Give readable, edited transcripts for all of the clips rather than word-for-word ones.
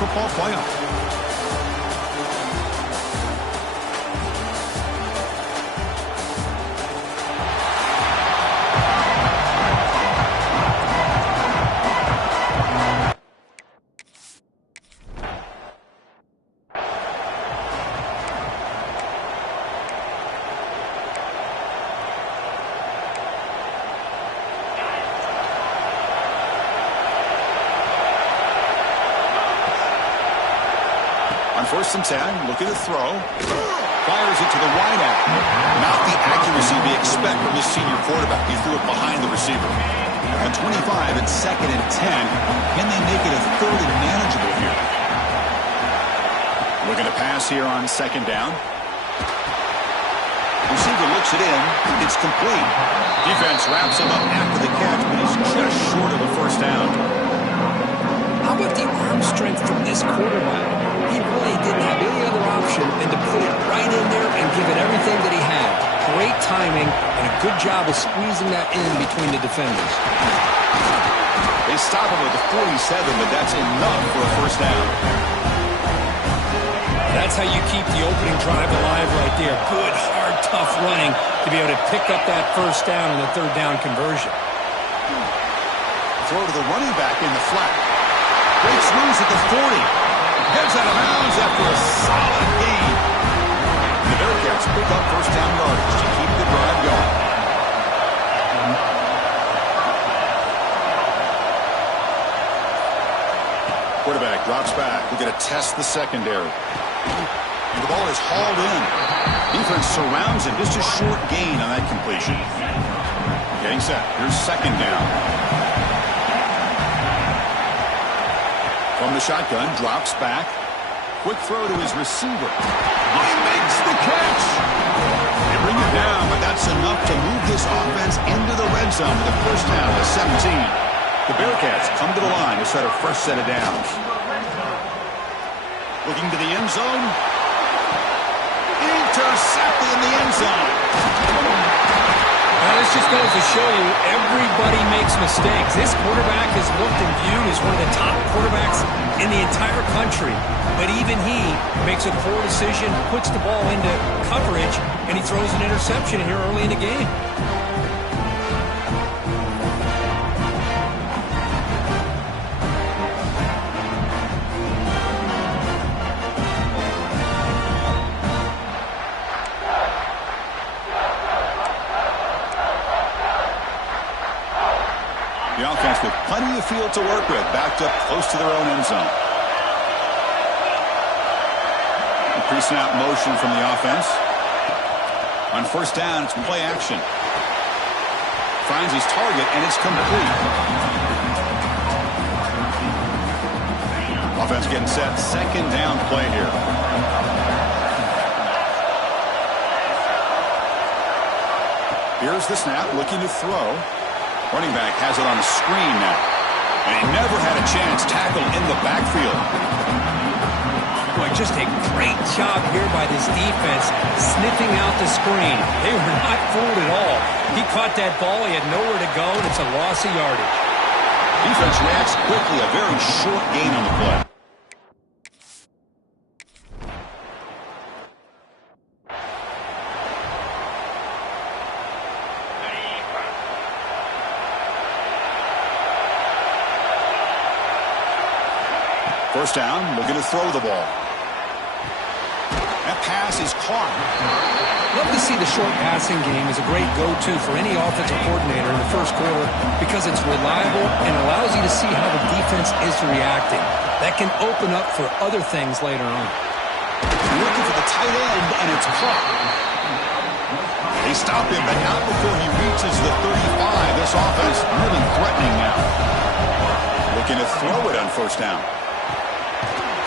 football playoff. On 1st and 10, looking to throw. Fires it to the wideout. Not the accuracy we expect from this senior quarterback. He threw it behind the receiver. On 25, it's 2nd and 10. Can they make it a 3rd and manageable here? Looking to pass here on 2nd down. Receiver looks it in. It's complete. Defense wraps him up after the catch, but he's just short of a 1st down. How about the arm strength from this quarterback? He really didn't have any other option than to put it right in there and give it everything that he had. Great timing and a good job of squeezing that in between the defenders. They stop him at the 47, but that's enough for a 1st down. That's how you keep the opening drive alive right there. Good, hard, tough running to be able to pick up that 1st down and the 3rd down conversion. Throw to the running back in the flat. Breaks loose at the 40. Heads out of bounds after a solid gain. The Bearcats pick up 1st down yardage to keep the drive going. Quarterback drops back. We're going to test the secondary. And the ball is hauled in. Defense surrounds him. Just a short gain on that completion. Getting set. Here's 2nd down. From the shotgun, drops back. Quick throw to his receiver. He makes the catch. They bring it down, but that's enough to move this offense into the red zone with a 1st down to 17. The Bearcats come to the line to set a 1st set of downs. Looking to the end zone. Intercepted in the end zone. Now, this just goes to show you everybody makes mistakes. This quarterback is looked and viewed as one of the top quarterbacks in the entire country. But even he makes a poor decision, puts the ball into coverage, and he throws an interception here early in the game. The offense with plenty of field to work with, backed up close to their own end zone. Pre-snap motion from the offense. On 1st down, it's play action. Finds his target, and it's complete. Offense getting set. 2nd down play here. Here's the snap, looking to throw. Running back has it on the screen now. And he never had a chance tackled in the backfield. Boy, just a great job here by this defense sniffing out the screen. They were not fooled at all. He caught that ball. He had nowhere to go, and it's a loss of yardage. Defense reacts quickly. A very short gain on the play. First down, looking to throw the ball. That pass is caught. Love to see the short passing game as a great go-to for any offensive coordinator in the 1st quarter because it's reliable and allows you to see how the defense is reacting. That can open up for other things later on. Looking for the tight end, and it's caught. They stop him, but not before he reaches the 35. This offense really threatening now. Looking to throw it on 1st down.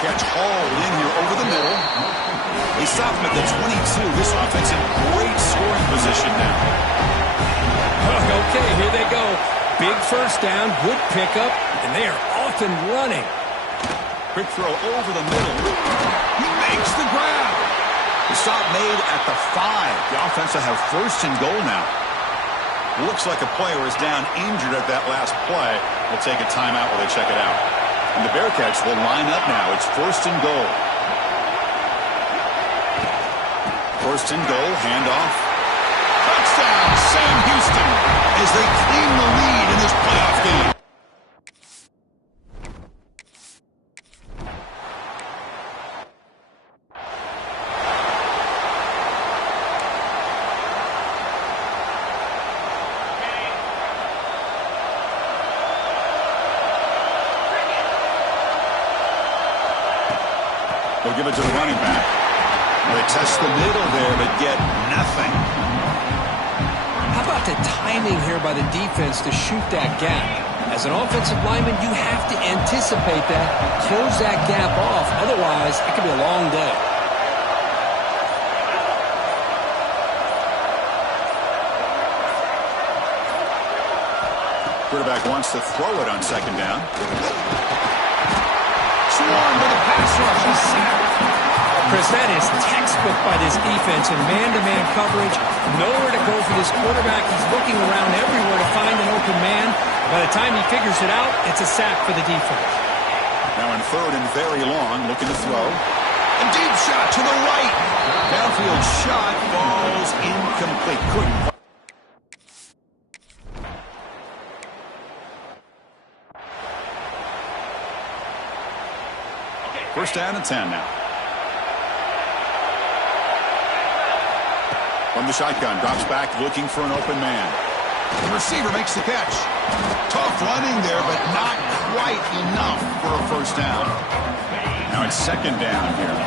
Catch hauled in here over the middle. They stop him at the 22. This offense in great scoring position now. Okay, here they go. Big 1st down, good pickup, and they are off and running. Quick throw over the middle. He makes the grab. The stop made at the 5. The offense will have 1st and goal now. Looks like a player is down injured at that last play. We'll take a timeout while they check it out. And the Bearcats will line up now. It's 1st and goal. 1st and goal, handoff. Touchdown, Sam Houston, as they claim the lead in this playoff game. They'll give it to the running back. They test the middle there, but get nothing. How about the timing here by the defense to shoot that gap? As an offensive lineman, you have to anticipate that, close that gap off. Otherwise, it could be a long day. Quarterback wants to throw it on 2nd down. Swarm with a pass rush. He's sacked. Chris, that is textbook by this defense in man-to-man coverage. Nowhere to go for this quarterback. He's looking around everywhere to find an open man. By the time he figures it out, it's a sack for the defense. Now in 3rd and very long, looking to throw. A deep shot to the right. Downfield shot falls incomplete. Couldn't. 1st down and 10 now. From the shotgun, drops back, looking for an open man. The receiver makes the catch. Tough running there, but not quite enough for a 1st down. Now it's 2nd down here.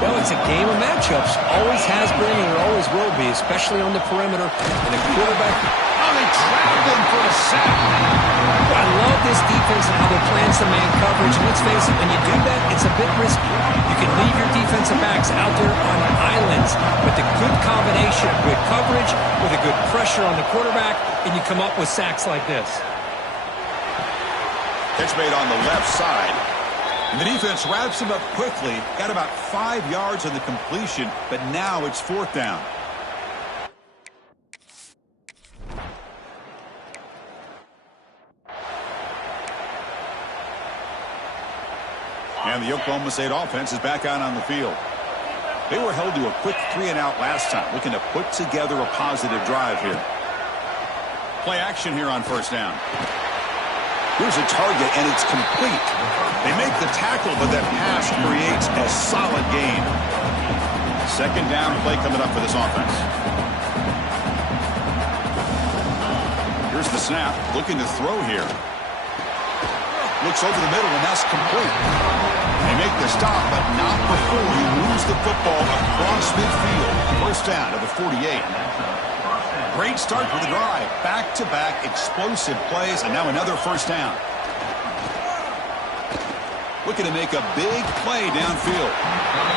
Well, it's a game of matchups. Always has been and it always will be, especially on the perimeter. And the quarterback... Oh, they trapped him for a sack. I love this defense and how they're playing some man coverage. And let's face it, when you do that, it's a bit risky. You can leave your defensive backs out there on islands, but the good combination of good coverage with a good pressure on the quarterback, and you come up with sacks like this. Catch made on the left side. And the defense wraps him up quickly. Got about 5 yards on the completion, but now it's 4th down. And the Oklahoma State offense is back out on the field. They were held to a quick 3-and-out last time, looking to put together a positive drive here. Play action here on 1st down. Here's a target, and it's complete. They make the tackle, but that pass creates a solid gain. 2nd down play coming up for this offense. Here's the snap, looking to throw here. Looks over the middle, and that's complete. They make the stop, but not before he moves the football across midfield. 1st down to the 48. Great start for the drive. Back-to-back explosive plays, and now another 1st down. Looking to make a big play downfield.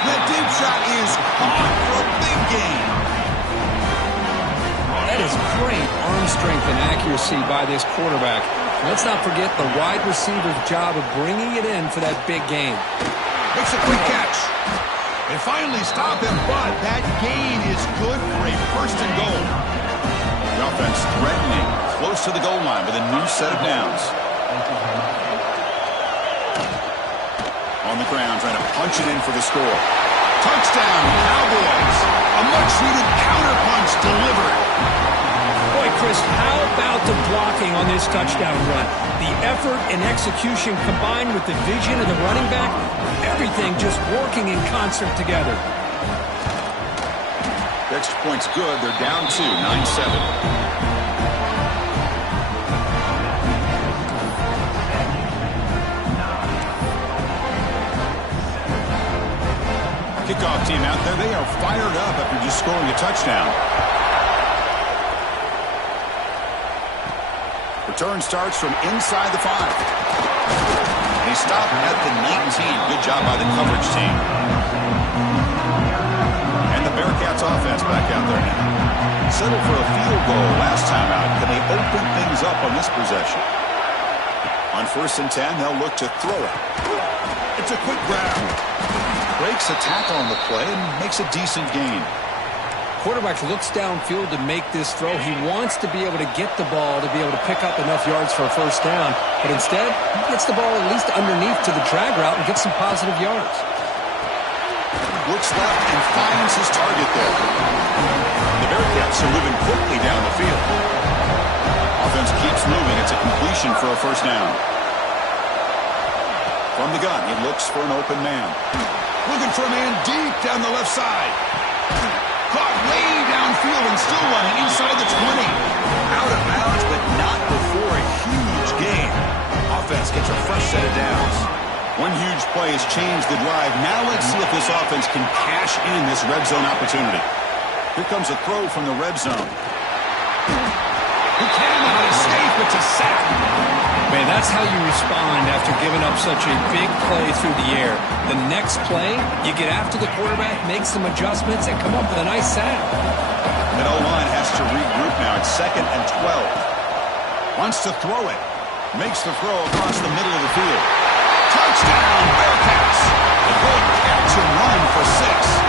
That deep shot is caught for a big gain. That is great arm strength and accuracy by this quarterback. Let's not forget the wide receiver's job of bringing it in for that big gain. Makes a quick catch. They finally stop him, but that gain is good for a 1st and goal. The offense threatening, close to the goal line with a new set of downs. On the ground, trying to punch it in for the score. Touchdown, Cowboys. A much-needed counterpunch delivered. Boy, Chris, how about the blocking on this touchdown run? The effort and execution combined with the vision of the running back, everything just working in concert together. The extra point's good. They're down 2, 9-7. Kickoff team out there. They are fired up after just scoring a touchdown. Return starts from inside the 5. They stop at the 19. Good job by the coverage team. And the Bearcats offense back out there now. Settled for a field goal last time out. Can they open things up on this possession? On 1st and 10, they'll look to throw it. It's a quick grab. Breaks a tackle on the play and makes a decent gain. quarterback looks downfield to make this throw. He wants to be able to get the ball to be able to pick up enough yards for a first down. But instead, he gets the ball at least underneath to the drag route and gets some positive yards. Looks left and finds his target there. The Bearcats are moving quickly down the field. Offense keeps moving. It's a completion for a first down. From the gun, he looks for an open man. Looking for a man deep down the left side. Caught way downfield and still running inside the 20. Out of bounds, but not before a huge gain. Offense gets a fresh set of downs. One huge play has changed the drive. Now let's see if this offense can cash in this red zone opportunity. Here comes a throw from the red zone. Buchanan is safe. It's a sack. Man, that's how you respond after giving up such a big play through the air. The next play, you get after the quarterback, make some adjustments, and come up with a nice sack. That O-line has to regroup now. It's 2nd and 12. Wants to throw it. Makes the throw across the middle of the field. Touchdown, Bearcats. A good catch and run for 6.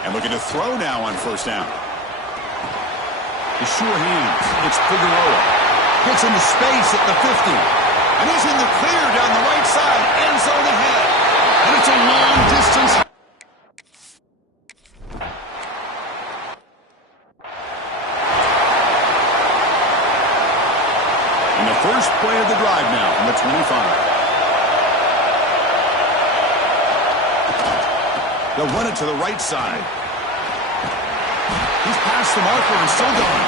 And looking to throw now on first down. The sure hands. It's Figueroa. Gets into space at the 50. And he's in the clear down the right side. End zone ahead. And it's a long distance. And the first play of the drive now from the 25. They'll run it to the right side. He's past the marker and still going.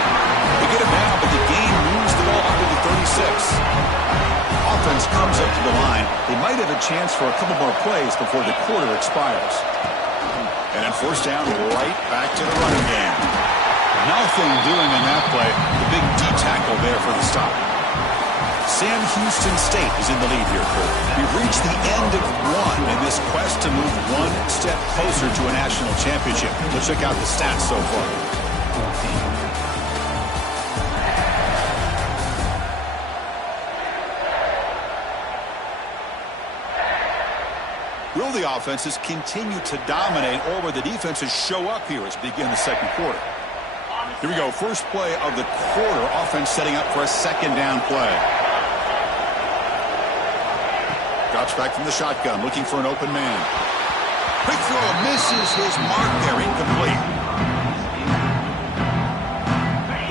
They get him now, but the gain moves the ball up to the 36. Offense comes up to the line. They might have a chance for a couple more plays before the quarter expires. And then first down, right back to the running game. Nothing doing in that play. The big D tackle there for the stop. Sam Houston State is in the lead here, Kurt. We've reached the end of one in this quest to move one step closer to a national championship. Let's check out the stats so far. Will the offenses continue to dominate, or will the defenses show up here as we begin the second quarter? Here we go. First play of the quarter. Offense setting up for a second down play. Drops back from the shotgun, looking for an open man. Quick throw, misses his mark there, incomplete.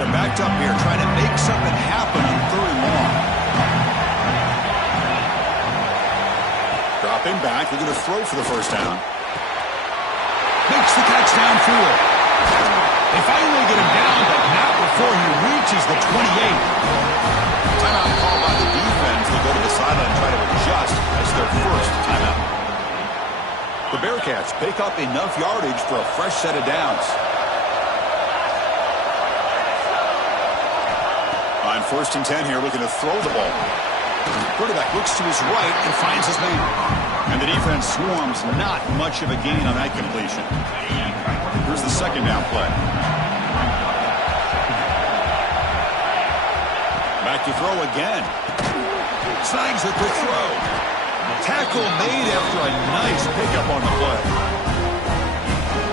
They're backed up here, trying to make something happen on 3rd and long. Dropping back, looking to throw for the first down. Makes the catch downfield. They finally get him down, but not before he reaches the 28. Timeout called by the defense. They go to the sideline and try to adjust. That's their first timeout. The Bearcats pick up enough yardage for a fresh set of downs. On 1st and 10 here, looking to throw the ball. Quarterback looks to his right and finds his man. And the defense swarms. Not much of a gain on that completion. Here's the second down play. Back to throw again. Snags the quick throw. Tackle made after a nice pickup on the play.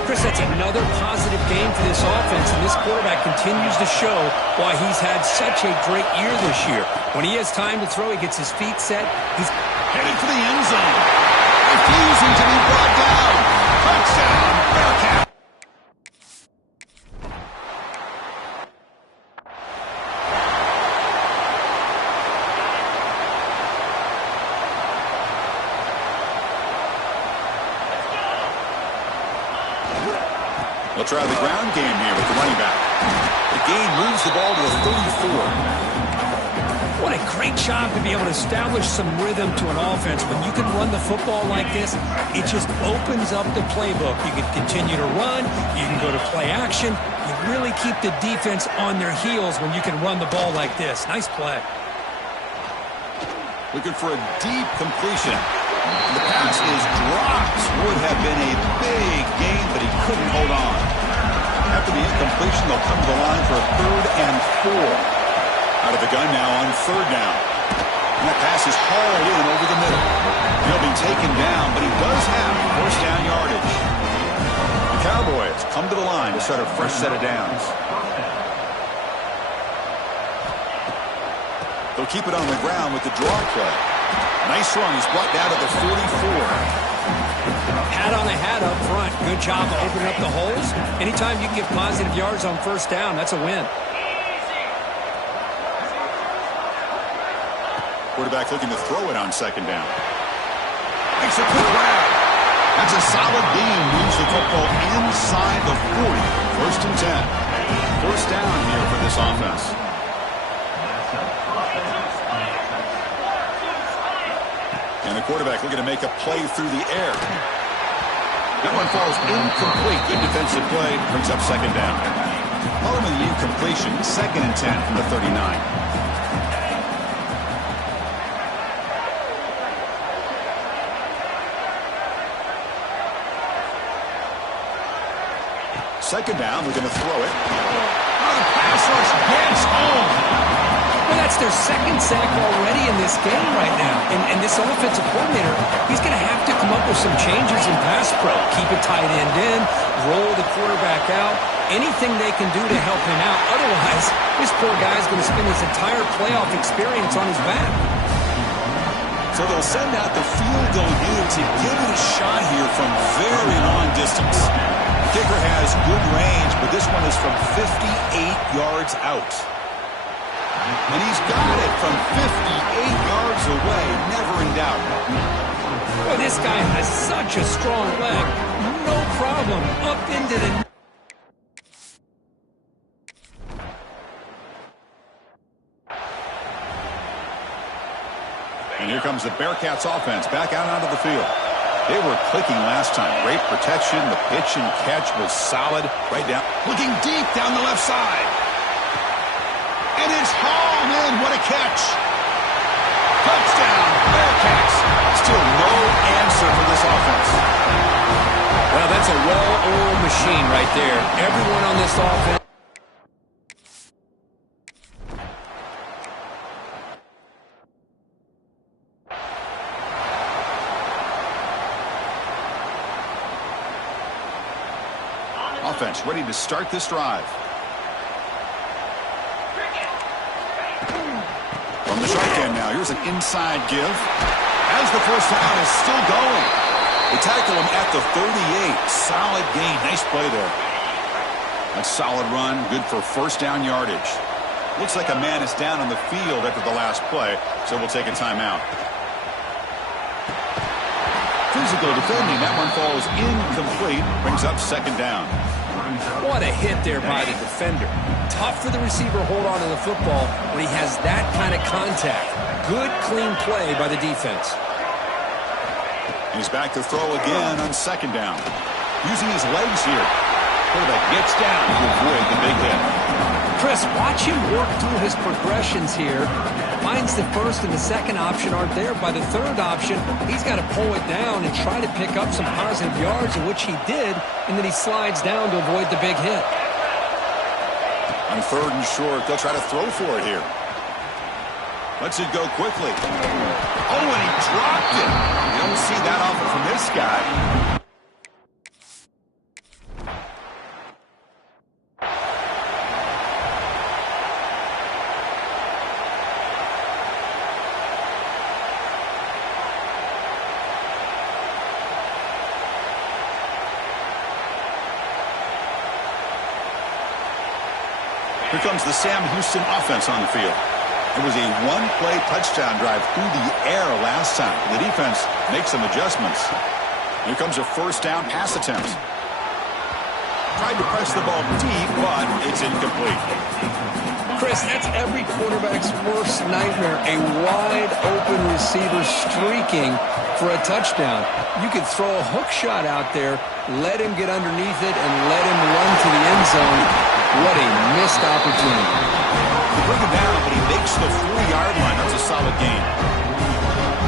Chris, that's another positive game for this offense, and this quarterback continues to show why he's had such a great year this year. When he has time to throw, he gets his feet set. He's headed for the end zone. Refusing to be brought down. Touchdown, Bearcats. They'll try the ground game here with the running back. The gain moves the ball to the 34. What a great job to be able to establish some rhythm to an offense. When you can run the football like this, it just opens up the playbook. You can continue to run. You can go to play action. You really keep the defense on their heels when you can run the ball like this. Nice play. Looking for a deep completion. The pass is dropped. Would have been a big gain, but he couldn't hold on. After the incompletion, they'll come to the line for a 3rd and 4. Out of the gun now on 3rd down. And that pass is hauled in over the middle. He'll be taken down, but he does have 1st down yardage. The Cowboys come to the line to start a fresh set of downs. They'll keep it on the ground with the draw play. Nice run. He's brought down to the 44. Hat on the hat up front. Good job of opening up the holes. Anytime you can get positive yards on 1st down, that's a win. Quarterback looking to throw it on 2nd down. Makes a quick grab. That's a solid gain. Moves the football inside the 40. 1st and 10. 1st down here for this offense. And the quarterback looking to make a play through the air. That one falls incomplete. Good defensive play. Brings up 2nd down. Following the incompletion, 2nd and 10 from the 39. 2nd down, they're going to throw it. Oh, the pass rush gets home. Well, that's their 2nd sack already in this game right now. And this offensive coordinator, he's going to have to come up with some changes in pass pro. Keep a tight end in, roll the quarterback out, anything they can do to help him out. Otherwise, this poor guy's going to spend his entire playoff experience on his back. So they'll send out the field goal unit to give it a shot here from very long distance. The kicker has good range, but this one is from 58 yards out. And he's got it from 58 yards away, never in doubt. Well, this guy has such a strong leg. No problem. Up into the... And here comes the Bearcats offense back out onto the field. They were clicking last time. Great protection. The pitch and catch was solid. Right down. Looking deep down the left side. And it's hauled in. What a catch. Touchdown, Bearcats. Still no answer for this offense. Well, that's a well-oiled machine right there. Everyone on this offense. Offense ready to start this drive. From the shotgun now, here's an inside give. As the 1st down is still going. They tackle him at the 38. Solid gain. Nice play there. A solid run. Good for 1st down yardage. Looks like a man is down on the field after the last play, so we'll take a timeout. Physical defending. That one falls incomplete. Brings up 2nd down. What a hit there by the defender. Tough for the receiver to hold on to the football when he has that kind of contact. Good, clean play by the defense. He's back to throw again on 2nd down. Using his legs here. Quarterback gets down to avoid the big hit. Chris, watch him work through his progressions here. Finds the 1st and the 2nd option aren't there. By the 3rd option, he's got to pull it down and try to pick up some positive yards, in which he did, and then he slides down to avoid the big hit. On 3rd and short, they'll try to throw for it here. Lets it go quickly. Oh, and he dropped it. You don't see that often from this guy. Here comes the Sam Houston offense on the field. It was a one-play touchdown drive through the air last time. The defense makes some adjustments. Here comes a 1st down pass attempt. Tried to press the ball deep, but it's incomplete. Chris, that's every quarterback's worst nightmare. A wide-open receiver streaking for a touchdown. You could throw a hook shot out there, let him get underneath it, and let him run to the end zone. What a missed opportunity. They bring him down, but he makes the 4-yard line. That's a solid gain.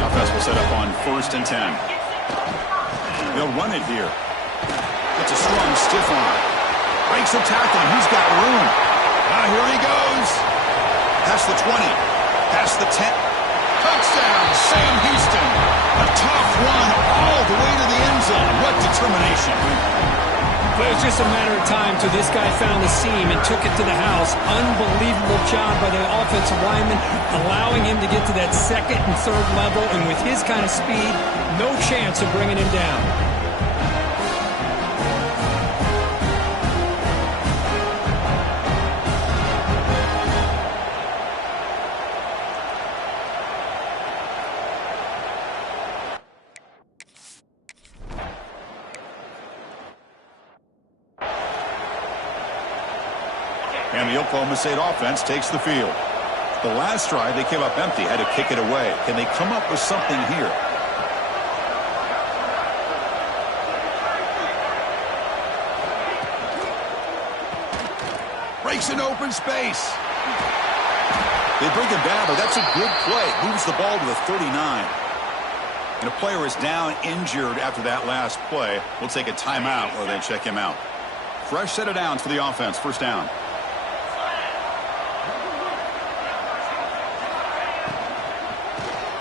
Offense will set up on 1st and 10. They'll run it here. It's a strong stiff arm. Breaks the tackle. He's got room. Here he goes. Past the 20. Past the 10. Touchdown, Sam Houston. A tough one all the way to the end zone. What determination. But it was just a matter of time till this guy found the seam and took it to the house. Unbelievable job by the offensive lineman, allowing him to get to that second and third level. And with his kind of speed, no chance of bringing him down. And the Oklahoma State offense takes the field. The last drive, they came up empty, had to kick it away. Can they come up with something here? Breaks an open space. They bring him down, but that's a good play. Moves the ball to the 39. And a player is down injured after that last play. We'll take a timeout while they check him out. Fresh set of downs for the offense. First down.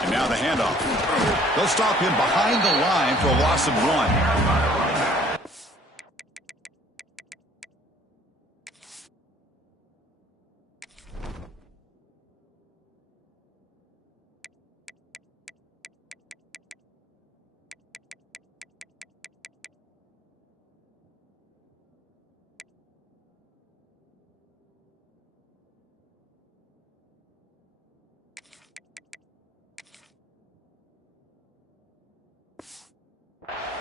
And now the handoff. They'll stop him behind the line for a loss of 1.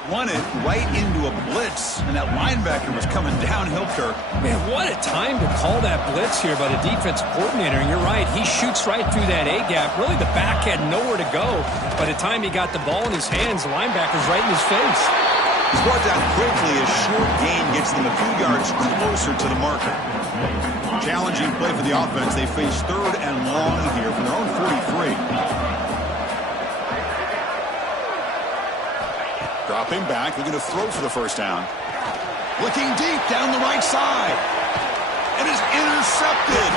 Won it right into a blitz, and that linebacker was coming downhill, Kirk. Man, what a time to call that blitz here by the defensive coordinator. And you're right, he shoots right through that A-gap. Really, the back had nowhere to go. By the time he got the ball in his hands, the linebacker's right in his face. He's brought down quickly. A short gain gets them a few yards closer to the marker. Challenging play for the offense. They face 3rd and long here from their own 43. Dropping back, looking to throw for the first down. Looking deep down the right side. It is intercepted.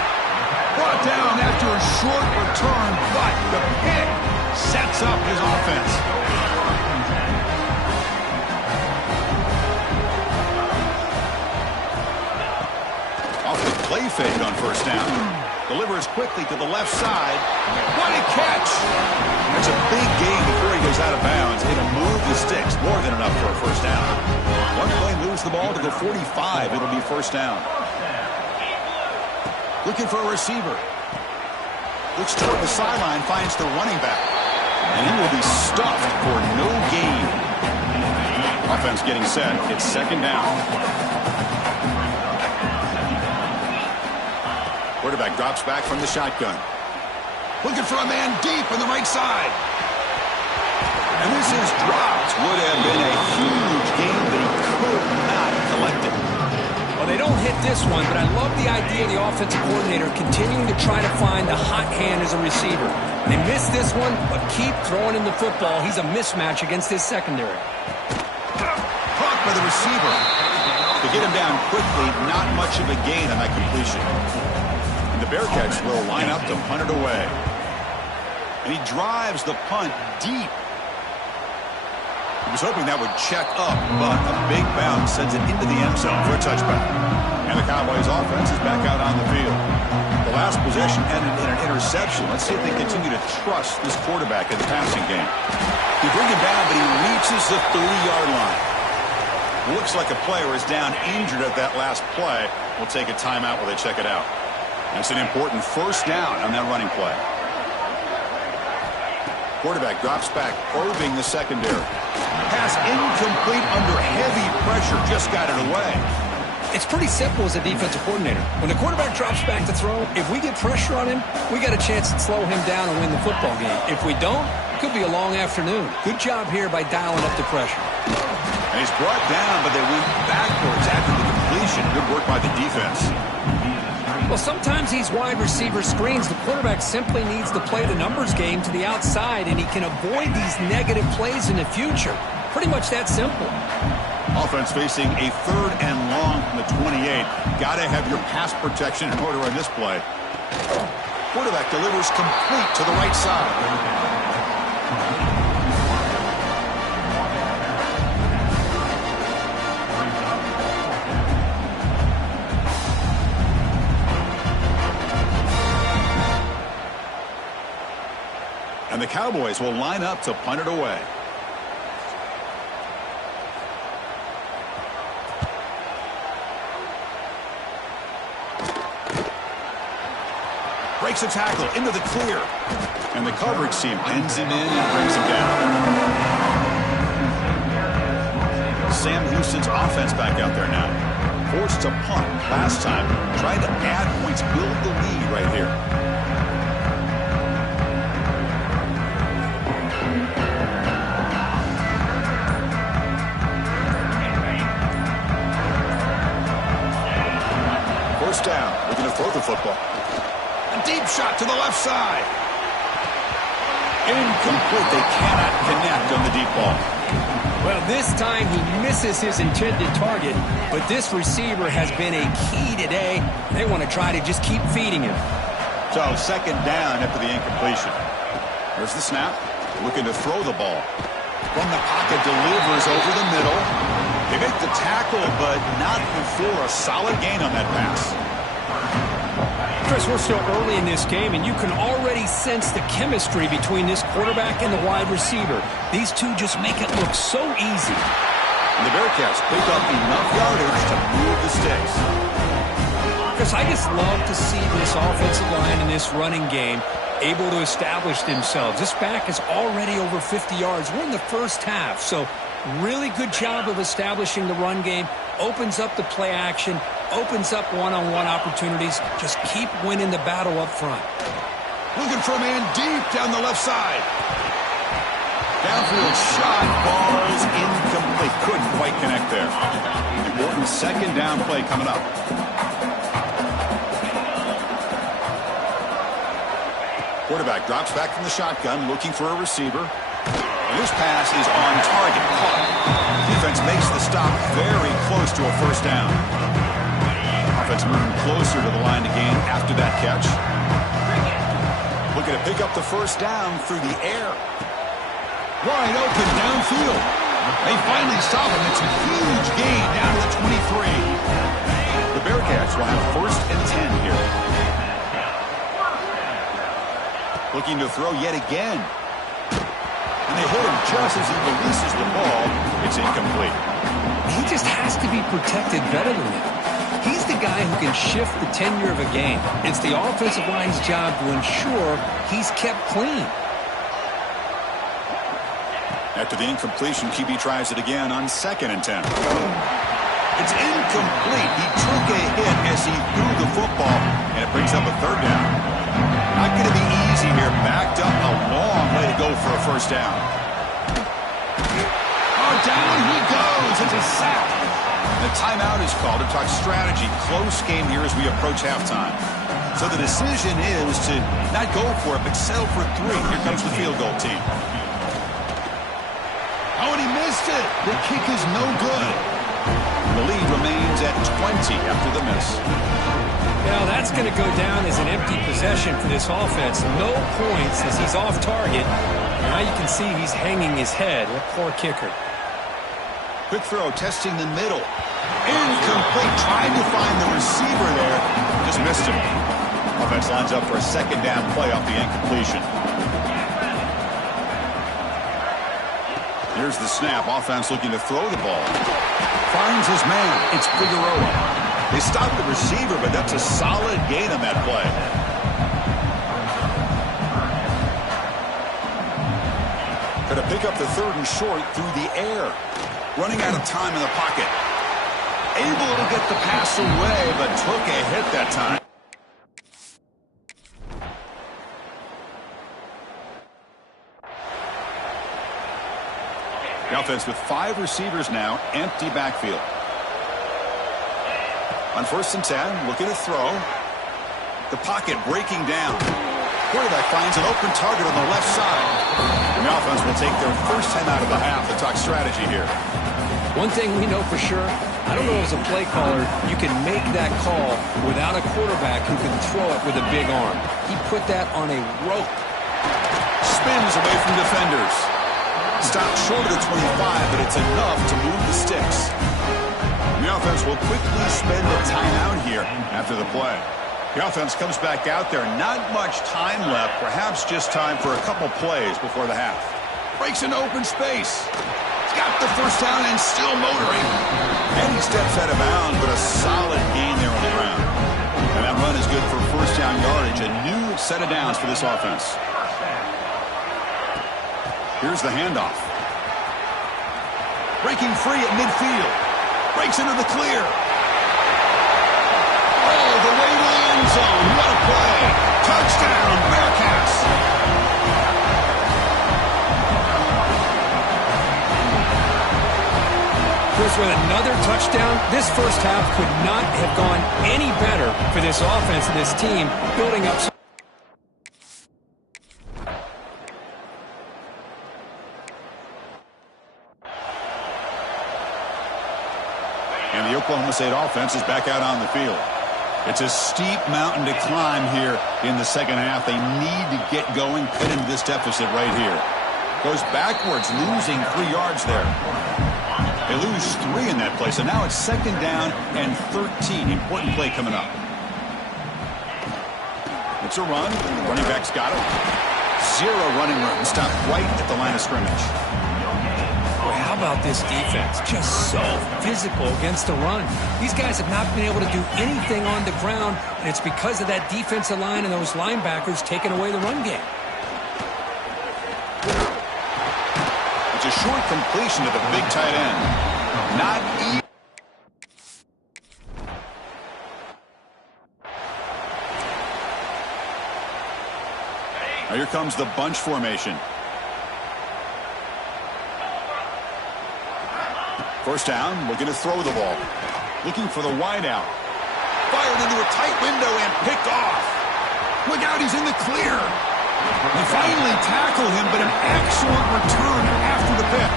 Brought down after a short return, but the pick sets up his offense. Off the play fake on first down. Delivers quickly to the left side. What a catch! That's a big gain before he goes out of bounds. It'll move the sticks. More than enough for a first down. One play moves the ball to the 45. It'll be first down. Looking for a receiver. Looks toward the sideline. Finds the running back. And he will be stuffed for no gain. Offense getting set. It's second down. Quarterback drops back from the shotgun. Looking for a man deep on the right side. And this is dropped. Would have been a huge game, but he could not collect it. Well, they don't hit this one, but I love the idea of the offensive coordinator continuing to try to find the hot hand as a receiver. They missed this one, but keep throwing him the football. He's a mismatch against his secondary. Caught by the receiver. To get him down quickly, not much of a gain on that completion. The Bearcats will line up to punt it away. And he drives the punt deep. He was hoping that would check up, but a big bounce sends it into the end zone for a touchback. And the Cowboys offense is back out on the field. The last possession ended in an interception. Let's see if they continue to trust this quarterback in the passing game. They bring him down, but he reaches the 30-yard line. Looks like a player is down injured at that last play. We'll take a timeout while they check it out. That's an important first down on that running play. Quarterback drops back, probing the secondary. Pass incomplete under heavy pressure, just got it away. It's pretty simple as a defensive coordinator. When the quarterback drops back to throw, if we get pressure on him, we got a chance to slow him down and win the football game. If we don't, it could be a long afternoon. Good job here by dialing up the pressure. And he's brought down, but they went backwards after the completion. Good work by the defense. Well, sometimes these wide receiver screens, the quarterback simply needs to play the numbers game to the outside, and he can avoid these negative plays in the future. Pretty much that simple. Offense facing a 3rd and long from the 28. Got to have your pass protection in order on this play. Quarterback delivers complete to the right side. And the Cowboys will line up to punt it away. Breaks a tackle into the clear. And the coverage team pins him in and brings him down. Sam Houston's offense back out there now. Forced to punt last time. Trying to add points, build the lead right here. First down. Looking to throw the football. A deep shot to the left side. Incomplete. They cannot connect on the deep ball. Well, this time he misses his intended target, but this receiver has been a key today. They want to try to just keep feeding him. So, second down after the incompletion. There's the snap. Looking to throw the ball. From the pocket, delivers over the middle. They make the tackle, but not before a solid gain on that pass. Chris, we're still early in this game, and you can already sense the chemistry between this quarterback and the wide receiver. These two just make it look so easy. And the Bearcats pick up enough yardage to move the sticks. Chris, I just love to see this offensive line in this running game able to establish themselves. This back is already over 50 yards. We're in the first half, so really good job of establishing the run game. Opens up the play action, opens up one-on-one opportunities. Just keep winning the battle up front. Looking for a man deep down the left side. Downfield shot, ball's incomplete. Couldn't quite connect there. Important second down play coming up. Quarterback drops back from the shotgun, looking for a receiver. And this pass is on target. Caught. Defense makes the stop very close to a first down. Offense moving closer to the line to gain after that catch. Looking to pick up the first down through the air. Wide open downfield. They finally stop him. It's a huge gain down to the 23. The Bearcats will have first and 10 here. Looking to throw yet again. And they hit him just as he releases the ball. It's incomplete. He just has to be protected better than that. He's the guy who can shift the tenure of a game. It's the offensive line's job to ensure he's kept clean. After the incompletion, QB tries it again on 2nd and 10. It's incomplete. He took a hit as he threw the football, and it brings up a third down. Not going to be easy here. Backed up a long way to go for a first down. Oh, down he goes. It's a sack. The timeout is called to talk strategy. Close game here as we approach halftime. So the decision is to not go for it, but settle for 3. Here comes the field goal team. Oh, and he missed it. The kick is no good. The lead remains at 20 after the miss. Now that's going to go down as an empty possession for this offense. No points as he's off target. Now you can see he's hanging his head. What poor kicker. Quick throw, testing the middle. Incomplete. Trying to find the receiver there. Just missed him. Offense lines up for a second down play off the incompletion. Here's the snap. Offense looking to throw the ball. Finds his man. It's Figueroa. They stopped the receiver, but that's a solid gain on that play. Going to pick up the 3rd and short through the air. Running out of time in the pocket. Able to get the pass away, but took a hit that time. The offense with 5 receivers now, empty backfield. On 1st and 10, looking to throw. The pocket breaking down. Quarterback finds an open target on the left side. And the offense will take their first time out of the half to talk strategy here. One thing we know for sure, I don't know as a play caller, you can make that call without a quarterback who can throw it with a big arm. He put that on a rope. Spins away from defenders. Stopped short of the 25, but it's enough to move the sticks. The offense will quickly spend a timeout here after the play. The offense comes back out there. Not much time left. Perhaps just time for a couple plays before the half. Breaks into open space. He's got the first down and still motoring. And he steps out of bounds, but a solid gain there on the ground. And that run is good for first down yardage. A new set of downs for this offense. Here's the handoff. Breaking free at midfield. Breaks into the clear. All the way to the end zone. What a play. Touchdown, Bearcats. Chris, with another touchdown, this first half could not have gone any better for this offense and this team, building up. And the Oklahoma State offense is back out on the field. It's a steep mountain to climb here in the second half. They need to get going, cut into this deficit right here. Goes backwards, losing 3 yards there. They lose 3 in that play, so now it's second down and 13. Important play coming up. It's a run. The running back's got it. 0 running room. Stopped right at the line of scrimmage. Boy, how about this defense? Just so physical against the run. These guys have not been able to do anything on the ground, and it's because of that defensive line and those linebackers taking away the run game. It's a short completion to the big tight end. Not easy. Now here comes the bunch formation. First down, looking to throw the ball. Looking for the wide out. Fired into a tight window and picked off. Look out, he's in the clear. They finally tackle him, but an excellent return after the pick.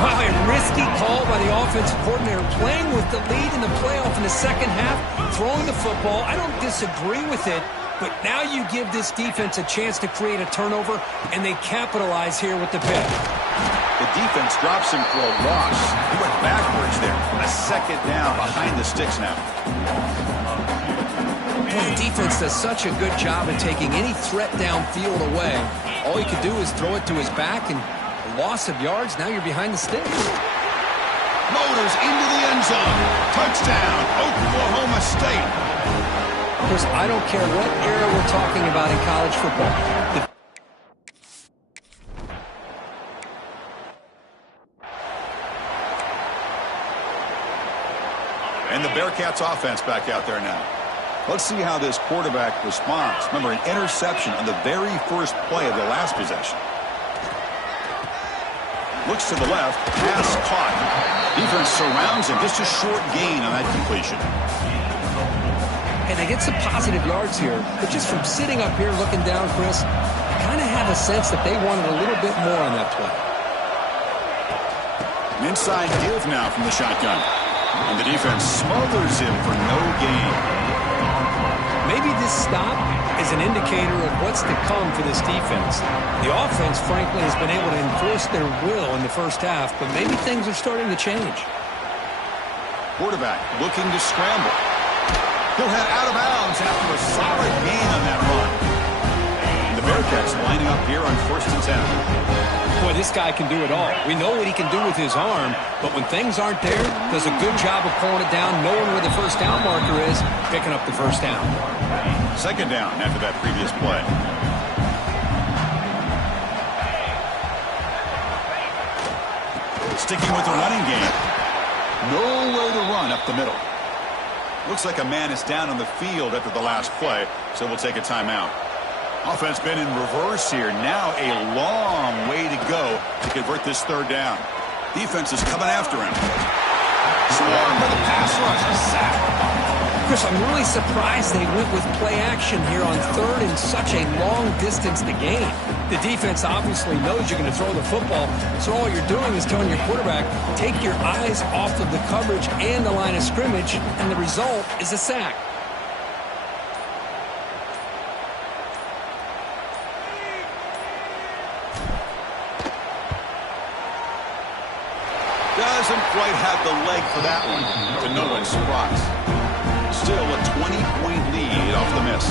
Wow, a risky call by the offensive coordinator, playing with the lead in the playoff in the second half, throwing the football. I don't disagree with it, but now you give this defense a chance to create a turnover, and they capitalize here with the pick. The defense drops him for a loss. He went backwards there. A second down behind the sticks now. Boy, the defense does such a good job at taking any threat downfield away. All he could do is throw it to his back, and a loss of yards, now you're behind the sticks. Motors into the end zone. Touchdown, Oklahoma State. Chris, I don't care what era we're talking about in college football. And the Bearcats offense back out there now. Let's see how this quarterback responds. Remember, an interception on the very first play of the last possession. Looks to the left, pass caught. Defense surrounds him, just a short gain on that completion. And they get some positive yards here, but just from sitting up here looking down, Chris, I kind of have a sense that they wanted a little bit more on that play. An inside give now from the shotgun. And the defense smothers him for no gain. Maybe this stop is an indicator of what's to come for this defense. The offense, frankly, has been able to enforce their will in the first half, but maybe things are starting to change. Quarterback looking to scramble. He'll head out of bounds after a solid gain on that run. And the Bearcats lining up here on 1st and 10. Boy, this guy can do it all. We know what he can do with his arm, but when things aren't there, does a good job of pulling it down, knowing where the first down marker is, picking up the first down. Second down after that previous play. Sticking with the running game. Nowhere to run up the middle. Looks like a man is down on the field after the last play, so we'll take a timeout. Offense been in reverse here. Now a long way to go to convert this third down. Defense is coming after him. Swarmed by the pass rush. A sack. Chris, I'm really surprised they went with play action here on third and such a long distance to gain. The defense obviously knows you're going to throw the football, so all you're doing is telling your quarterback, take your eyes off of the coverage and the line of scrimmage, and the result is a sack. Doesn't quite have the leg for that one, to no one's surprise. Still a 20-point lead off the miss.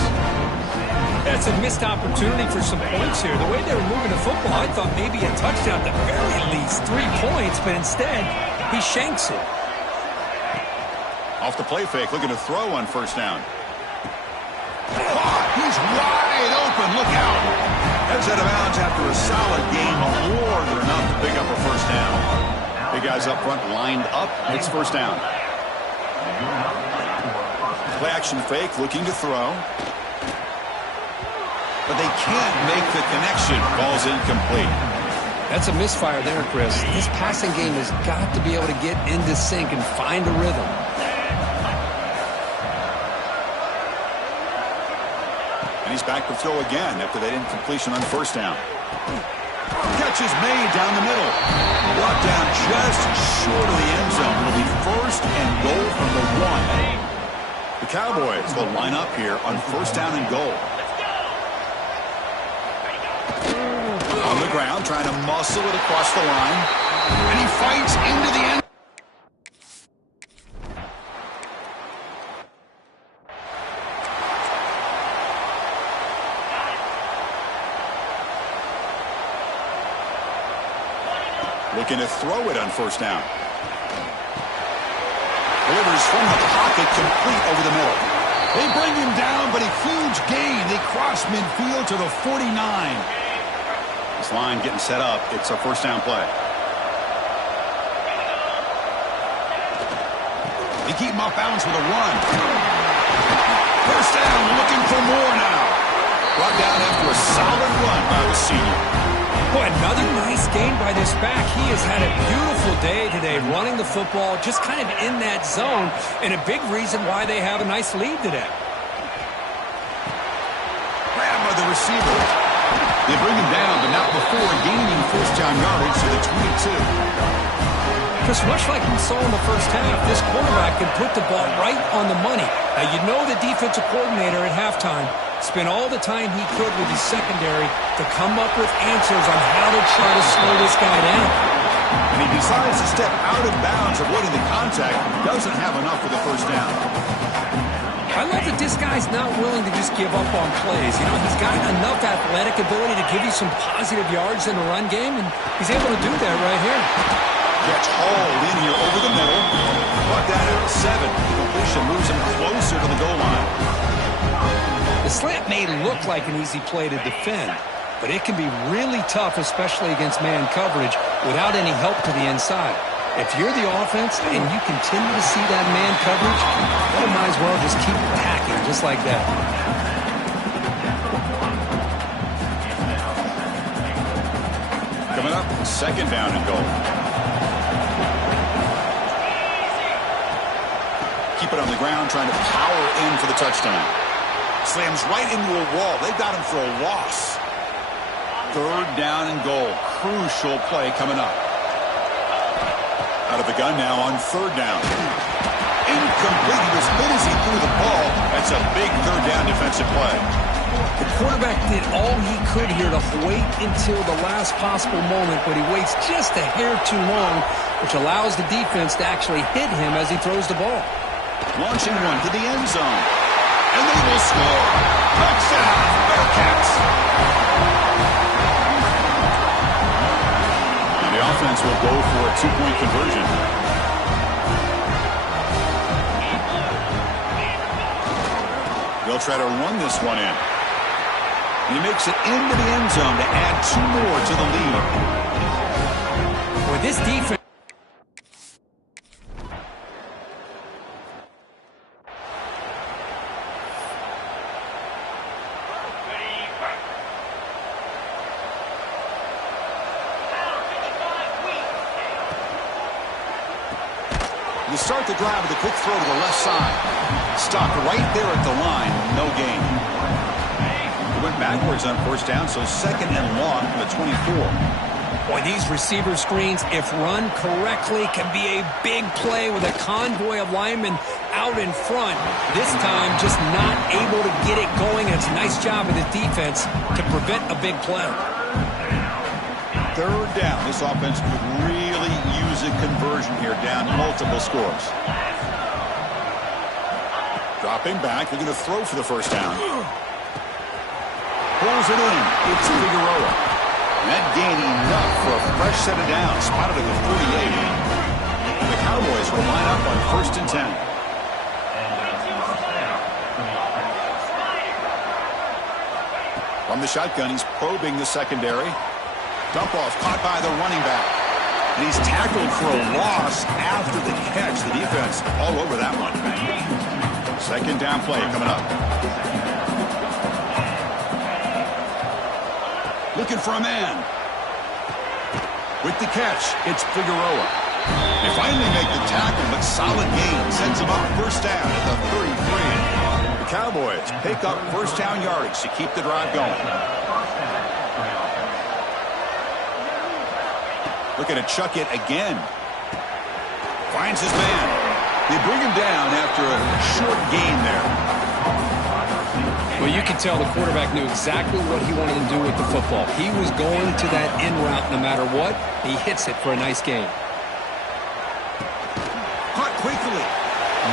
That's a missed opportunity for some points here. The way they were moving the football, I thought maybe a touchdown at the very least, 3 points, but instead, he shanks it. Off the play fake, looking to throw on first down. Caught! He's wide open, look out! Heads out of bounds after a solid game, more than enough to pick up a first down. Big guys up front lined up, it's first down. Play action fake, looking to throw. But they can't make the connection. Ball's incomplete. That's a misfire there, Chris. This passing game has got to be able to get into sync and find a rhythm. And he's back to throw again after that incompletion on first down. Catch is made down the middle. Brought down just short of the end zone. It'll be first and goal from the 1. The Cowboys will line up here on first down and goal. On the ground, trying to muscle it across the line. And he fights into the end. Looking to throw it on first down. Delivers from the pocket, complete over the middle. They bring him down, but a huge gain. They cross midfield to the 49. This line getting set up. It's a first down play. They keep him off balance with a run. First down, looking for more now. Brought down after a solid run by the senior. Boy, another nice gain by this back. He has had a beautiful day today running the football, just kind of in that zone, and a big reason why they have a nice lead today. Grabbed by the receiver. They bring him down, but not before gaining first down yardage to the 22. Just much like we saw in the first half, this quarterback can put the ball right on the money. Now, you know the defensive coordinator at halftime spent all the time he could with his secondary to come up with answers on how to try to slow this guy down. And he decides to step out of bounds, avoiding the contact. Doesn't have enough for the first down. I love that this guy's not willing to just give up on plays. You know, he's got enough athletic ability to give you some positive yards in the run game, and he's able to do that right here. Gets hauled in here over the middle. Brought down at 7. The completion moves him closer to the goal line. The slant may look like an easy play to defend, but it can be really tough, especially against man coverage, without any help to the inside. If you're the offense and you continue to see that man coverage, you might as well just keep attacking just like that. Coming up, second down and goal. Keep it on the ground, trying to power in for the touchdown. Slams right into a wall. They've got him for a loss. Third down and goal. Crucial play coming up. Out of the gun now on third down. Incomplete. He was hit as he threw the ball. That's a big third down defensive play. The quarterback did all he could here to wait until the last possible moment, but he waits just a hair too long, which allows the defense to actually hit him as he throws the ball. Launching one to the end zone. And they will score. Touchdown, Bearcats. And the offense will go for a 2-point conversion. They'll try to run this one in. He makes it into the end zone to add 2 more to the lead. Boy, this defense. To start the drive with a quick throw to the left side. Stopped right there at the line. No gain. He went backwards on first down, so second and long from the 24. Boy, these receiver screens, if run correctly, can be a big play with a convoy of linemen out in front. This time, just not able to get it going. And it's a nice job of the defense to prevent a big play. Third down. This offense could really use a conversion here, down multiple scores. Dropping back. They're going to throw for the first down. Pulls it in. It's Figueroa. That gain enough for a fresh set of downs. Spotted at the 48. And the Cowboys will line up on 1st and 10. From the shotgun, he's probing the secondary. Dump off caught by the running back. And he's tackled for a loss after the catch. The defense all over that one. Second down play coming up. Looking for a man. With the catch, it's Figueroa. They finally make the tackle, but solid gain sends them up first down at the 33. The Cowboys pick up first down yardage to keep the drive going. Looking to chuck it again. Finds his man. They bring him down after a short gain there. Well, you can tell the quarterback knew exactly what he wanted to do with the football. He was going to that in route no matter what. He hits it for a nice gain. Caught quickly.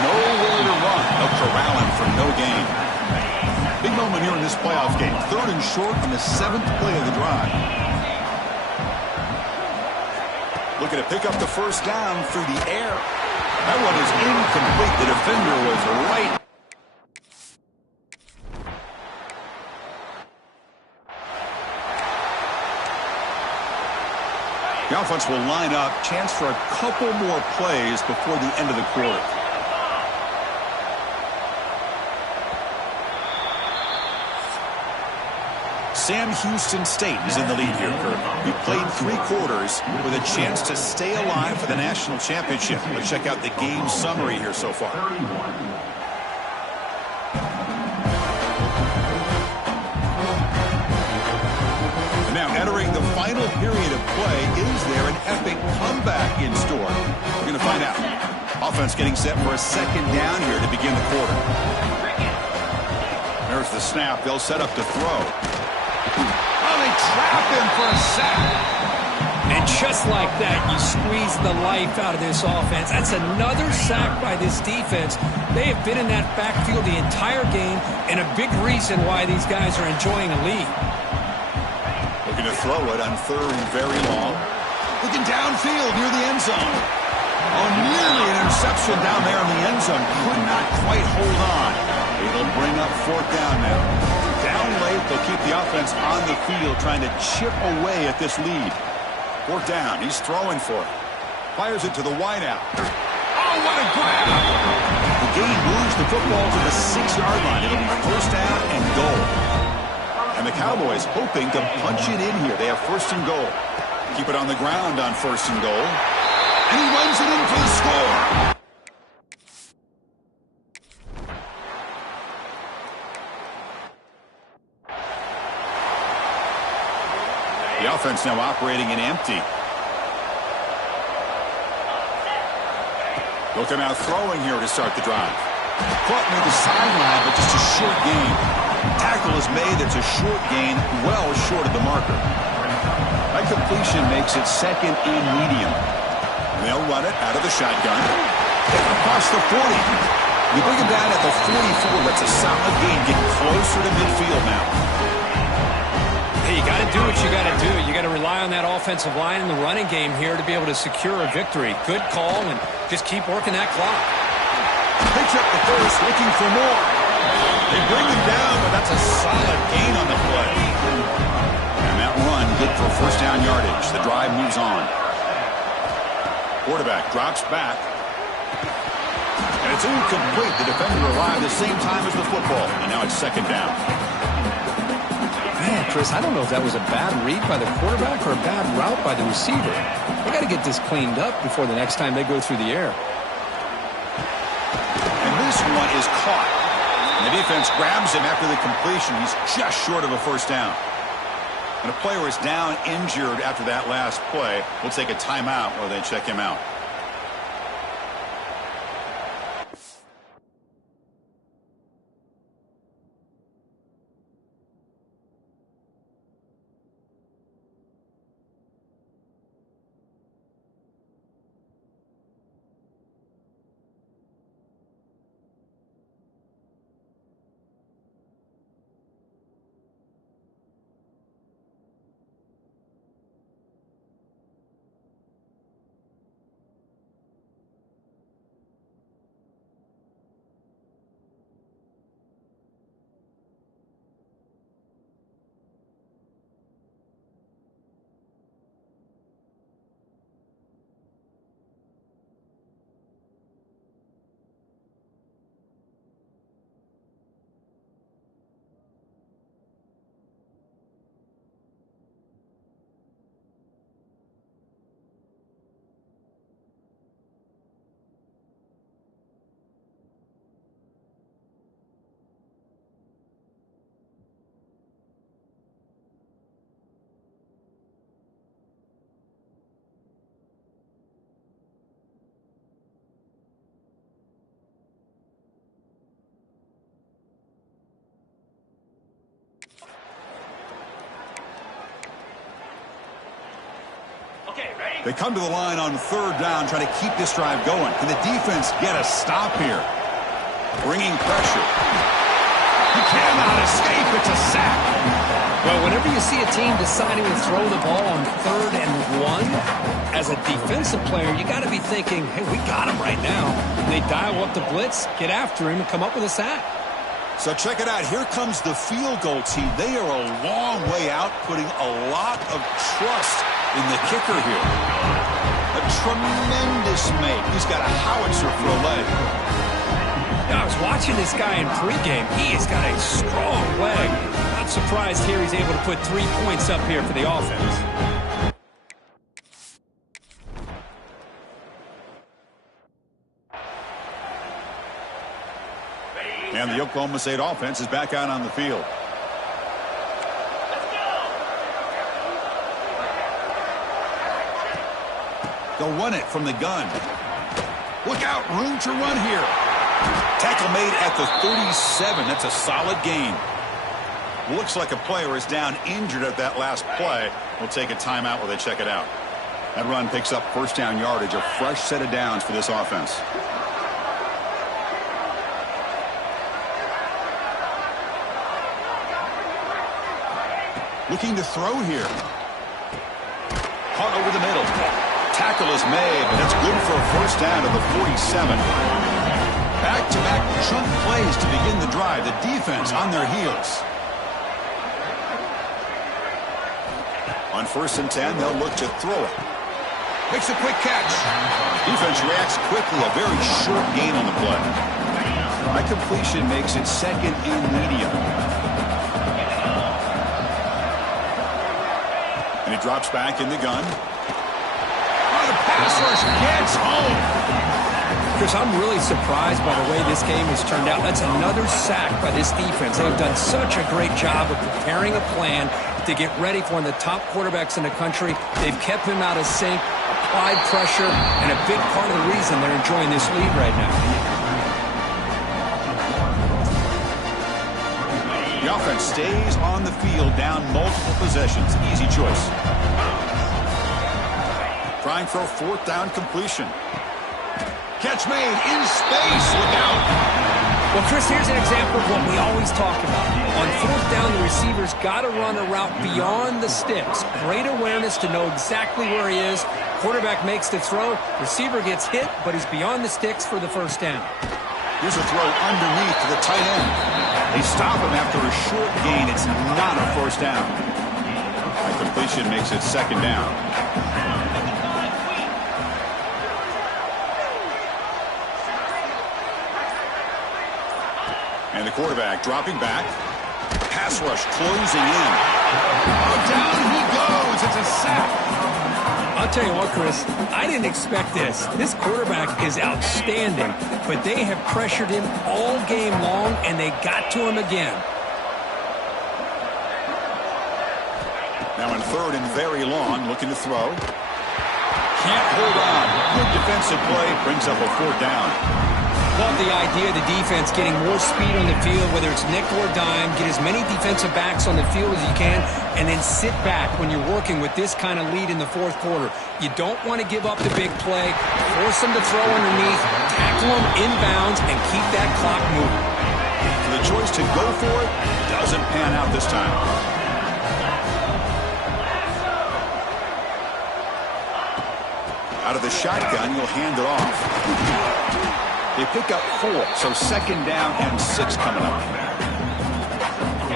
Nowhere to run. They'll corral him for no gain. Big moment here in this playoff game. 3rd and short on the 7th play of the drive. Looking to pick up the first down through the air. That one is incomplete. The defender was right. The offense will line up. Chance for a couple more plays before the end of the quarter. Sam Houston State is in the lead here, Kurt. We played 3 quarters with a chance to stay alive for the national championship. Let's check out the game summary here so far. Now entering the final period of play, is there an epic comeback in store? We're going to find out. Offense getting set for a second down here to begin the quarter. There's the snap. They'll set up to throw. Oh, they trap him for a sack. And just like that, you squeeze the life out of this offense. That's another sack by this defense. They have been in that backfield the entire game, and a big reason why these guys are enjoying a lead. Looking to throw it on 3rd and very long. Looking downfield near the end zone. Oh, nearly an interception down there in the end zone. Could not quite hold on. It'll bring up 4th down now. Down late, they'll keep the offense on the field trying to chip away at this lead. 4th down, he's throwing for it. Fires it to the wideout. Oh, what a grab! The gain moves the football to the 6-yard line. It'll be 1st down and goal. And the Cowboys hoping to punch it in here. They have 1st and goal. Keep it on the ground on 1st and goal. And he runs it in for the score. The offense now operating in empty. Looking out throwing here to start the drive. Caught near the sideline, but just a short gain. Tackle is made. It's a short gain, well short of the marker. That completion makes it 2nd and medium. They'll run it out of the shotgun. Across the 40. You bring him down at the 44. That's a solid gain. Getting closer to midfield now. Hey, you got to do what you got to do. You got to rely on that offensive line in the running game here to be able to secure a victory. Good call, and just keep working that clock. Picks up the first, looking for more. They bring him down, but that's a solid gain on the play. And that run good for 1st down yardage. The drive moves on. Quarterback drops back. And it's incomplete. The defender arrived the same time as the football. And now it's 2nd down. Man, Chris, I don't know if that was a bad read by the quarterback or a bad route by the receiver. They got to get this cleaned up before the next time they go through the air. one is caught. And the defense grabs him after the completion. He's just short of a first down. And a player is down injured after that last play. We'll take a timeout while they check him out. They come to the line on third down, trying to keep this drive going. Can the defense get a stop here? Bringing pressure. He cannot escape. It's a sack. Well, whenever you see a team deciding to throw the ball on 3rd and 1, as a defensive player, you got to be thinking, hey, we got him right now. And they dial up the blitz, get after him, and come up with a sack. So check it out. Here comes the field goal team. They are a long way out, putting a lot of trust in the kicker here. A tremendous make. He's got a howitzer for a leg. Now, I was watching this guy in pregame. He has got a strong leg. Not surprised here he's able to put 3 points up here for the offense. And the Oklahoma State offense is back out on the field. They'll run it from the gun. Look out, room to run here. Tackle made at the 37. That's a solid gain. Looks like a player is down injured at that last play. We'll take a timeout while they check it out. That run picks up first down yardage, a fresh set of downs for this offense. Looking to throw here. Caught over the middle. Tackle is made, but it's good for a first down to the 47. Back-to-back chunk plays to begin the drive. The defense on their heels. On 1st and 10, they'll look to throw it. Makes a quick catch. Defense reacts quickly. A very short gain on the play. High completion makes it 2nd and medium. And he drops back in the gun. Oh, the pass rush gets home. Chris, I'm really surprised by the way this game has turned out. That's another sack by this defense. They've done such a great job of preparing a plan to get ready for one of the top quarterbacks in the country. They've kept him out of sync, applied pressure, and a big part of the reason they're enjoying this lead right now. The offense stays on the field, down multiple possessions. Easy choice. Trying for a 4th down completion. Catch made in space. Look out. Well, Chris, here's an example of what we always talk about. On 4th down, the receiver's got to run a route beyond the sticks. Great awareness to know exactly where he is. Quarterback makes the throw. Receiver gets hit, but he's beyond the sticks for the first down. Here's a throw underneath to the tight end. They stop him after a short gain. It's not a first down. The completion makes it 2nd down. And the quarterback dropping back. Pass rush closing in. Oh, down he goes. It's a sack. I'll tell you what, Chris, I didn't expect this. This quarterback is outstanding, but they have pressured him all game long, and they got to him again. Now in third and very long, looking to throw. Can't hold on. Good defensive play, brings up a fourth down. Love the idea of the defense getting more speed on the field, whether it's nickel or dime, get as many defensive backs on the field as you can, and then sit back when you're working with this kind of lead in the fourth quarter. You don't want to give up the big play, force them to throw underneath, tackle them inbounds, and keep that clock moving. So the choice to go for it doesn't pan out this time. Out of the shotgun, you'll hand it off. They pick up 4, so second down and 6 coming up.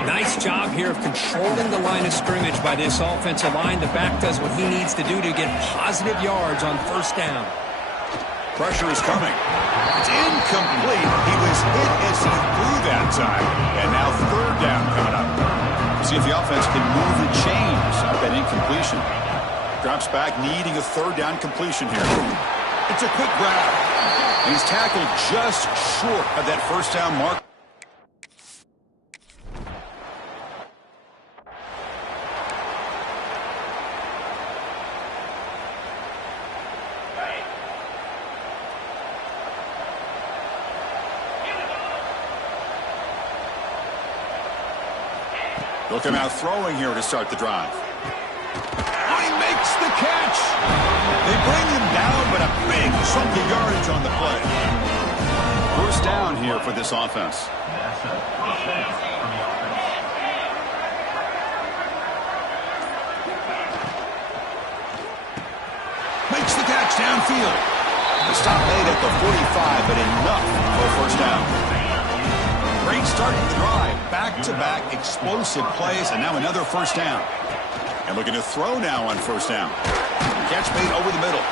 Nice job here of controlling the line of scrimmage by this offensive line. The back does what he needs to do to get positive yards on first down. Pressure is coming. It's incomplete. He was hit as he threw that time. And now third down coming up. See if the offense can move the chains up that incompletion. Drops back, needing a third down completion here. It's a quick grab. And he's tackled just short of that first down mark. Look him out throwing here to start the drive. He makes the catch. They bring him down, but a big chunk of yardage on the play. First down here for this offense. Makes the catch downfield. The stop made at the 45, but enough for a first down. Great start to the drive. Back-to-back explosive plays, and now another first down. And looking to throw now on first down. Catch made over the middle.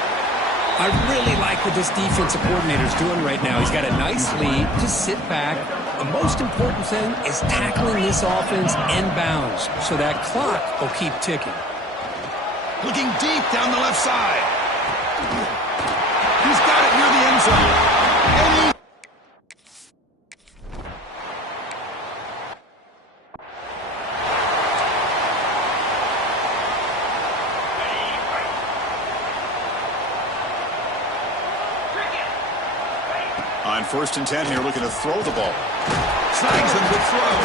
I really like what this defensive coordinator is doing right now. He's got a nice lead. Just sit back. The most important thing is tackling this offense inbounds so that clock will keep ticking. Looking deep down the left side. He's got it near the end zone. And he on first and 10 here, looking to throw the ball. Snags him, good throw.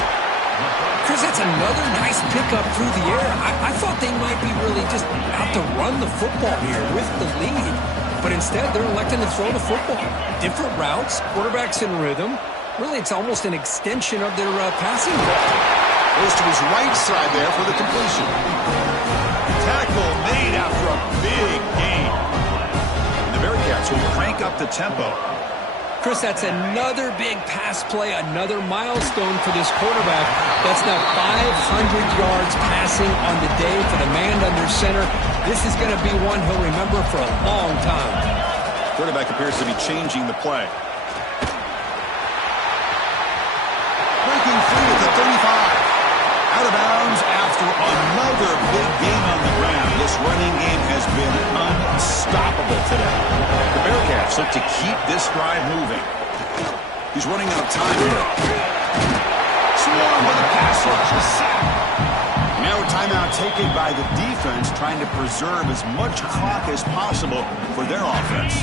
Chris, that's another nice pickup through the air. I thought they might be really just out to run the football here with the lead. But instead, they're electing to throw the football. Different routes, quarterbacks in rhythm. Really, it's almost an extension of their passing ball. Goes to his right side there for the completion. Tackle made after a big gain. And the Bearcats will crank up the tempo. Chris, that's another big pass play, another milestone for this quarterback. That's now 500 yards passing on the day for the man under center. This is going to be one he'll remember for a long time. Quarterback appears to be changing the play. Breaking free at the 35. Out of bounds after another big game on the ground. This running game has been unstoppable today. The Bearcats look to keep this drive moving. He's running out of time here. Swarmed by the pass rush. A sack. Now a timeout taken by the defense, trying to preserve as much clock as possible for their offense.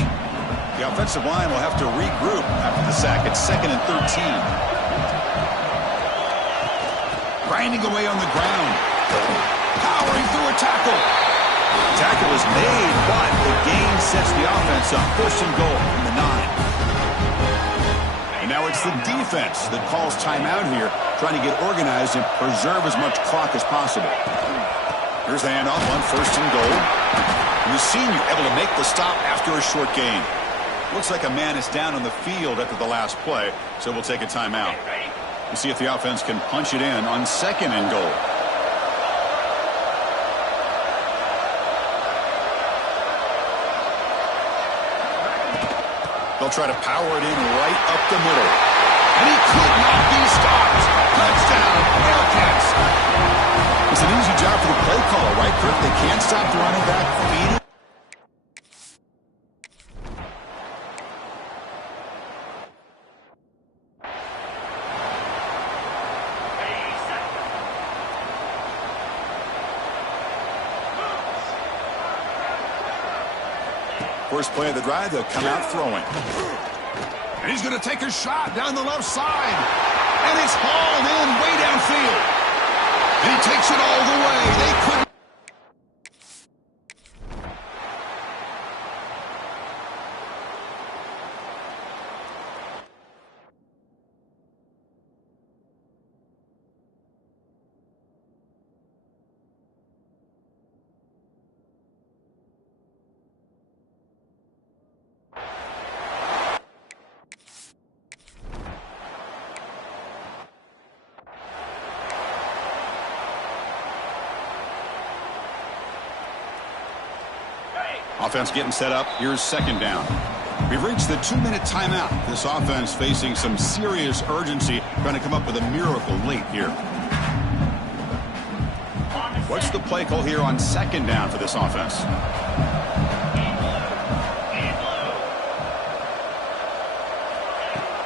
The offensive line will have to regroup after the sack. It's second and 13. Grinding away on the ground. Powering through a tackle. Tackle is made, but the gain sets the offense up. First and goal from the 9. And now it's the defense that calls timeout here, trying to get organized and preserve as much clock as possible. Here's the handoff on first and goal. And the senior able to make the stop after a short gain. Looks like a man is down on the field after the last play, so we'll take a timeout. We'll see if the offense can punch it in on second and goal. They'll try to power it in right up the middle. And he could not be stopped. Touchdown, Bearcats. It's an easy job for the play caller, right, Kirk? They can't stop the running back. Feed it. First play of the drive, they'll come out throwing. And he's going to take a shot down the left side. And it's hauled in way downfield. And he takes it all the way. They couldn't. Offense getting set up. Here's second down. We've reached the 2-minute timeout. This offense facing some serious urgency, trying to come up with a miracle late here. What's the play call here on second down for this offense?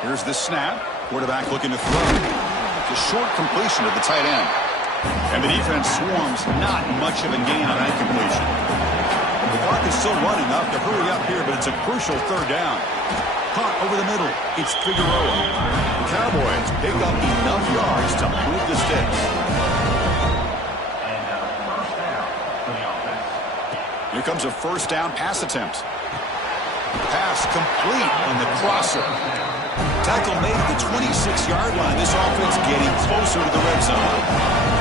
Here's the snap. Quarterback looking to throw. It's a short completion to the tight end. And the defense swarms. Not much of a gain on that completion. The clock is still running up to hurry up here, but it's a crucial third down. Caught over the middle. It's Figueroa. The Cowboys pick up enough yards to move the sticks. Here comes a first down pass attempt. Pass complete on the crosser. Tackle made at the 26-yard line. This offense getting closer to the red zone.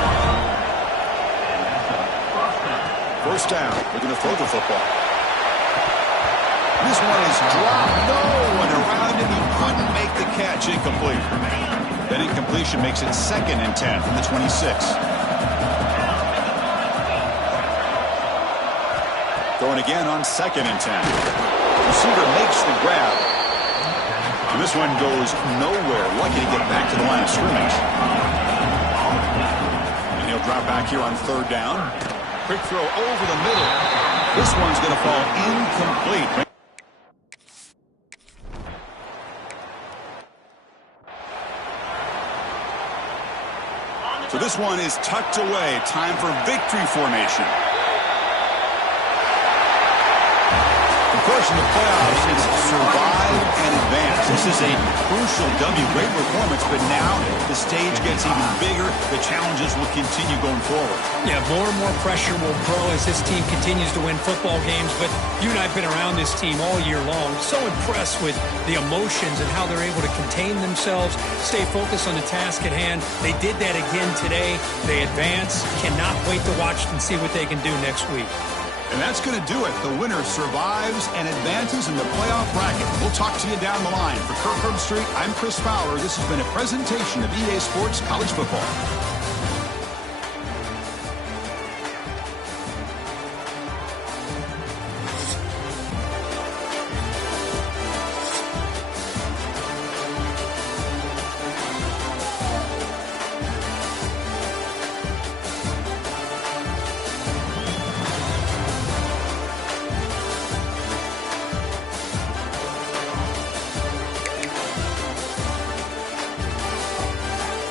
First down. They're going to throw the football. This one is dropped. No one around him. He couldn't make the catch. Incomplete. That incompletion makes it 2nd and 10 from the 26. Throwing again on 2nd and 10. Receiver makes the grab. And this one goes nowhere. Lucky to get back to the line of scrimmage. And he'll drop back here on 3rd down. Quick throw over the middle. This one's going to fall incomplete. So this one is tucked away. Time for victory formation. Of course, in the playoffs, it's survive and advance. This is a crucial W. Great performance, but now the stage gets even bigger. The challenges will continue going forward. Yeah, more and more pressure will grow as this team continues to win football games. But you and I have been around this team all year long. So impressed with the emotions and how they're able to contain themselves, stay focused on the task at hand. They did that again today. They advance. Cannot wait to watch and see what they can do next week. And that's going to do it. The winner survives and advances in the playoff bracket. We'll talk to you down the line. For Kirk Herbstreit, I'm Chris Fowler. This has been a presentation of EA Sports College Football.